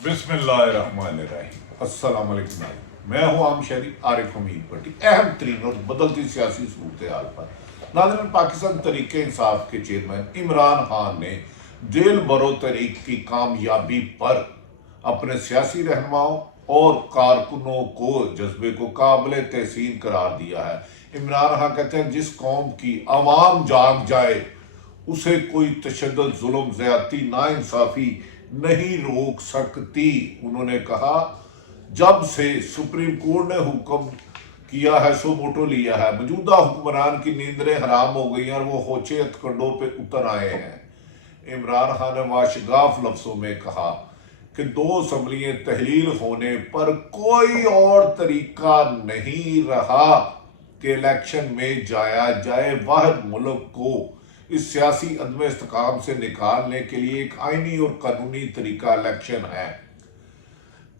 بسم اللہ الرحمن الرحیم۔ السلام علیکم ناظرین، میں ہوں عام شہری عارف حمید بٹی۔ اہم ترین اور بدلتی سیاسی صورتحال پر ناظرین، پاکستان تحریک انصاف کے چیئرمین عمران خان نے جیل برو تحریک کی کامیابی پر اپنے سیاسی رہنماؤں اور کارکنوں کو جذبے کو قابل تحسین قرار دیا ہے۔ عمران خان کہتے ہیں جس قوم کی عوام جاگ جائے اسے کوئی تشدد، ظلم، زیادتی، ناانصافی نہیں روک سکتی۔ انہوں نے کہا جب سے سپریم کورٹ نے حکم کیا ہے سو موٹو لیا ہے، موجودہ حکمران کی نیندریں حرام ہو گئی ہیں اور وہ ہوچے ہتھکنڈوں پہ اتر آئے ہیں۔ عمران خان نے واشگاف لفظوں میں کہا کہ 2 اسمبلیاں تحلیل ہونے پر کوئی اور طریقہ نہیں رہا کہ الیکشن میں جایا جائے۔ واحد ملک کو اس سیاسی عدم استحکام سے نکالنے کے لیے ایک آئینی اور قانونی طریقہ الیکشن ہے۔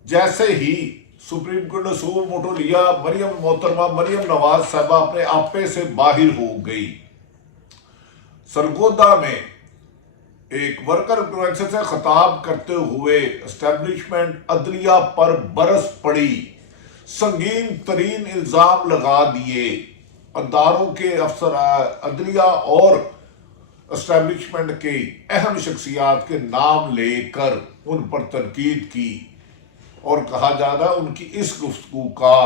جیسے ہی سپریم کورٹ نے سو موٹو لیا، محترمہ مریم نواز صاحبہ اپنے آپے سے باہر ہو گئی۔ سرگودا میں ایک ورکر کنونشن سے خطاب کرتے ہوئے اسٹیبلشمنٹ عدلیہ پر برس پڑی، سنگین ترین الزام لگا دیے، اداروں کے افسر عدلیہ اور اسٹیبلشمنٹ کے اہم شخصیات کے نام لے کر ان پر تنقید کی اور کہا جا رہا ہے ان کی اس گفتگو کا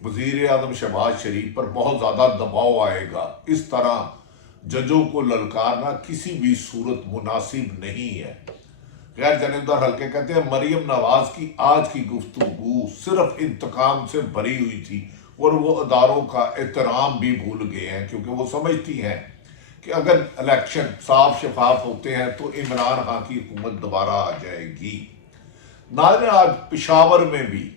وزیر اعظم شہباز شریف پر بہت زیادہ دباؤ آئے گا۔ اس طرح ججوں کو للکارنا کسی بھی صورت مناسب نہیں ہے۔ غیر جانبدار حلقے کہتے ہیں مریم نواز کی آج کی گفتگو صرف انتقام سے بھری ہوئی تھی اور وہ اداروں کا احترام بھی بھول گئے ہیں، کیونکہ وہ سمجھتی ہیں کہ اگر الیکشن صاف شفاف ہوتے ہیں تو عمران خان کی حکومت دوبارہ آ جائے گی۔ ناظرین، آج پشاور میں بھی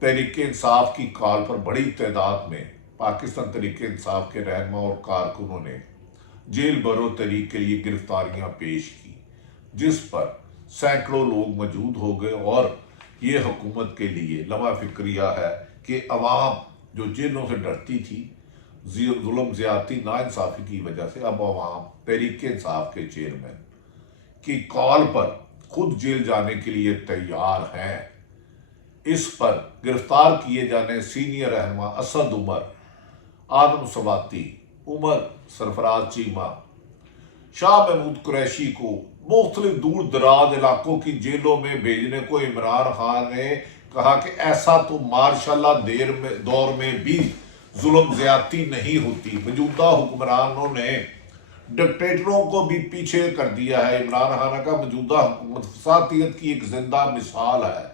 تحریک انصاف کی کال پر بڑی تعداد میں پاکستان تحریک انصاف کے رہنما اور کارکنوں نے جیل برو تحریک کے لیے گرفتاریاں پیش کی، جس پر سینکڑوں لوگ موجود ہو گئے اور یہ حکومت کے لیے لمحہ فکریہ ہے کہ عوام جو جیلوں سے ڈرتی تھی ظلم، زیادتی، ناانصافی کی وجہ سے، اب عوام تحریک انصاف کے چیئرمین کی کال پر خود جیل جانے کے لیے تیار ہیں۔ اس پر گرفتار کیے جانے سینئر رہنما اسد عمر، آدم سواتی، عمر سرفراز چیمہ، شاہ محمود قریشی کو مختلف دور دراز علاقوں کی جیلوں میں بھیجنے کو عمران خان نے کہا کہ ایسا تو ماشاء اللہ دور میں بھی ظلم زیادتی نہیں ہوتی۔ موجودہ حکمرانوں نے ڈکٹیٹروں کو بھی پیچھے کر دیا ہے۔ عمران خان کا موجودہ حکومت فسادیت کی ایک زندہ مثال ہے۔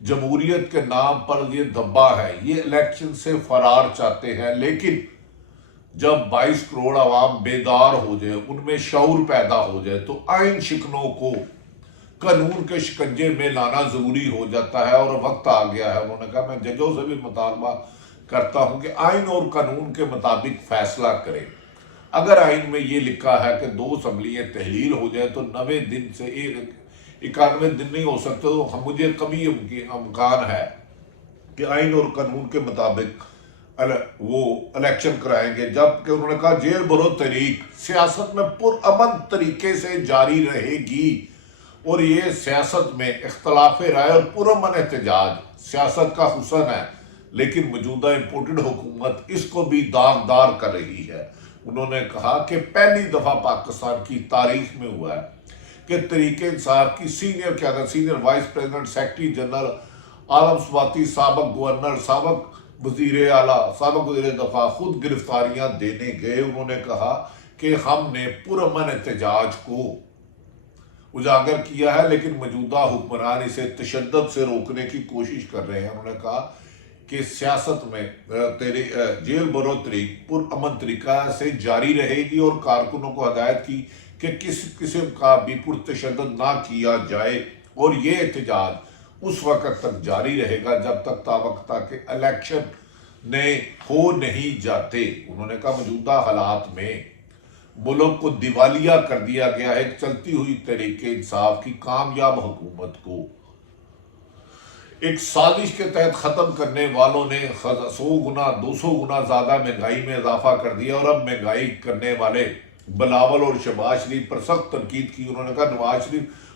جمہوریت کے نام پر یہ دھبا ہے، یہ الیکشن سے فرار چاہتے ہیں، لیکن جب 22 کروڑ عوام بیدار ہو جائے، ان میں شعور پیدا ہو جائے تو آئین شکنوں کو قانون کے شکنجے میں لانا ضروری ہو جاتا ہے اور وقت آ گیا ہے۔ انہوں نے کہا میں ججوں سے بھی مطالبہ کرتا ہوں کہ آئین اور قانون کے مطابق فیصلہ کریں۔ اگر آئین میں یہ لکھا ہے کہ 2 اسمبلیاں تحلیل ہو جائے تو 90 دن سے 91 دن نہیں ہو سکتے، تو مجھے کبھی امکان ہے کہ آئین اور قانون کے مطابق وہ الیکشن کرائیں گے۔ جبکہ انہوں نے کہا جیل برو تحریک سیاست میں پرامن طریقے سے جاری رہے گی اور یہ سیاست میں اختلاف رائے اور پرامن احتجاج سیاست کا حسن ہے، لیکن موجودہ امپورٹڈ حکومت اس کو بھی داغدار کر رہی ہے۔ انہوں نے کہا کہ پہلی دفعہ پاکستان کی تاریخ میں ہوا ہے کہ تحریک انصاف کی سینئر قیادت، senior vice president, secretary general آدم سواتی، سابق گورنر، سابق وزیر اعلیٰ، سابق وزیر دفاع خود گرفتاریاں دینے گئے۔ انہوں نے کہا کہ ہم نے پرامن احتجاج کو اجاگر کیا ہے، لیکن موجودہ حکمران اسے تشدد سے روکنے کی کوشش کر رہے ہیں۔ انہوں نے کہا کہ سیاست میں جیل برو تحریک پرامن طریقہ سے جاری رہے گی اور کارکنوں کو ہدایت کی کہ کسی قسم کا بھی پرتشدد نہ کیا جائے اور یہ احتجاج اس وقت تک جاری رہے گا جب تک تاوقتا کہ الیکشن ہو نہیں جاتے۔ انہوں نے کہا موجودہ حالات میں ملک کو دیوالیہ کر دیا گیا ہے۔ چلتی ہوئی تحریک انصاف کی کامیاب حکومت کو ایک سازش کے تحت ختم کرنے والوں نے 100 گنا 200 گنا زیادہ مہنگائی میں اضافہ کر دیا اور اب مہنگائی کرنے والے بلاول اور شہباز شریف پر سخت تنقید کی۔ انہوں نے کہا Nawaz Sharif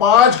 5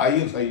ISI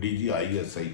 DG ISI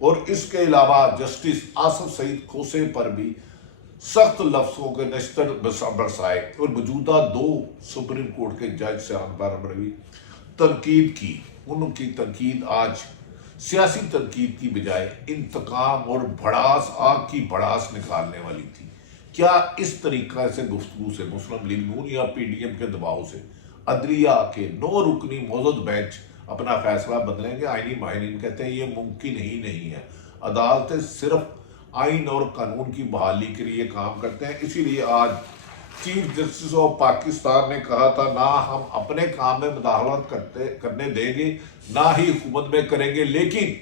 اور اس کے علاوہ جسٹس آصف سعید کھوسے پر بھی سخت لفظوں کے نشتر برسائے اور موجودہ 2 سپریم کورٹ کے جج سیان پر بھی تنقید کی۔ ان کی تنقید آج سیاسی تنقید کی بجائے انتقام اور آگ کی بھڑاس نکالنے والی تھی۔ کیا اس طریقہ سے گفتگو سے مسلم لیگ نون یا پی ڈی ایم کے دباؤ سے عدلیہ کے 9 رکنی معزز بینچ اپنا فیصلہ بدلیں گے؟ آئینی ماہرین کہتے ہیں یہ ممکن ہی نہیں ہے۔ عدالتیں صرف آئین اور قانون کی بحالی کے لیے کام کرتے ہیں، اسی لیے آج چیف جسٹس آف پاکستان نے کہا تھا نہ ہم اپنے کام میں مداخلت کرنے دیں گے نہ ہی حکومت میں کریں گے، لیکن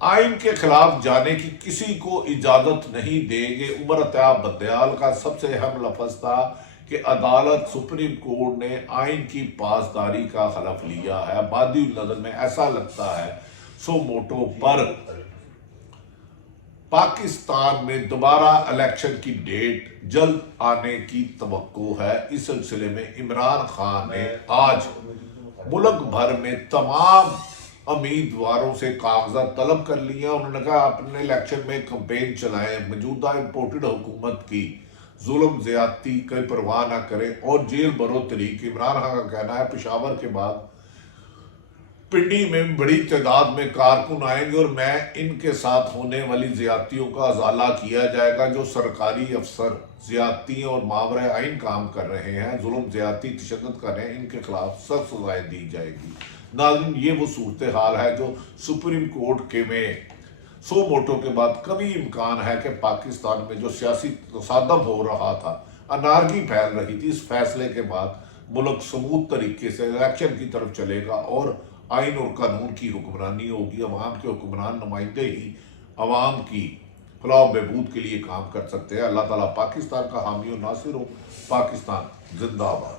آئین کے خلاف جانے کی کسی کو اجازت نہیں دیں گے۔ عمر عطیہ بندیال کا سب سے اہم لفظ تھا کہ عدالت سپریم کورٹ نے آئین کی پاسداری کا حلف لیا ہے۔ بادی النظر میں ایسا لگتا ہے سو موٹو پر پاکستان میں دوبارہ الیکشن کی ڈیٹ جلد آنے کی توقع ہے۔ اس سلسلے میں عمران خان نے آج ملک بھر میں تمام امیدواروں سے کاغذات طلب کر لیے۔ انہوں نے کہا اپنے الیکشن میں کمپین چلائیں، موجودہ امپورٹڈ حکومت کی ظلم زیادتی کی پرواہ نہ کریں اور جیل برو طریق۔ عمران خان کا کہنا ہے پشاور کے بعد پنڈی میں بڑی تعداد میں کارکن آئیں گے اور میں ان کے ساتھ ہونے والی زیادتیوں کا ازالہ کیا جائے گا۔ جو سرکاری افسر زیادتی اور ماورائے آئین کام کر رہے ہیں، ظلم زیادتی تشدد کر رہے ہیں، ان کے خلاف سخت سزائیں دی جائے گی۔ ناظرین، یہ وہ صورتحال ہے جو سپریم کورٹ کے میں سو موٹو کے بعد کبھی امکان ہے کہ پاکستان میں جو سیاسی تصادم ہو رہا تھا، انارکی پھیل رہی تھی، اس فیصلے کے بعد ملک سموتھ طریقے سے الیکشن کی طرف چلے گا اور آئین اور قانون کی حکمرانی ہوگی۔ عوام کے حکمران نمائندے ہی عوام کی فلاح و بہبود کے لیے کام کر سکتے ہیں۔ اللہ تعالیٰ پاکستان کا حامی و ناصر ہو۔ پاکستان زندہ باد۔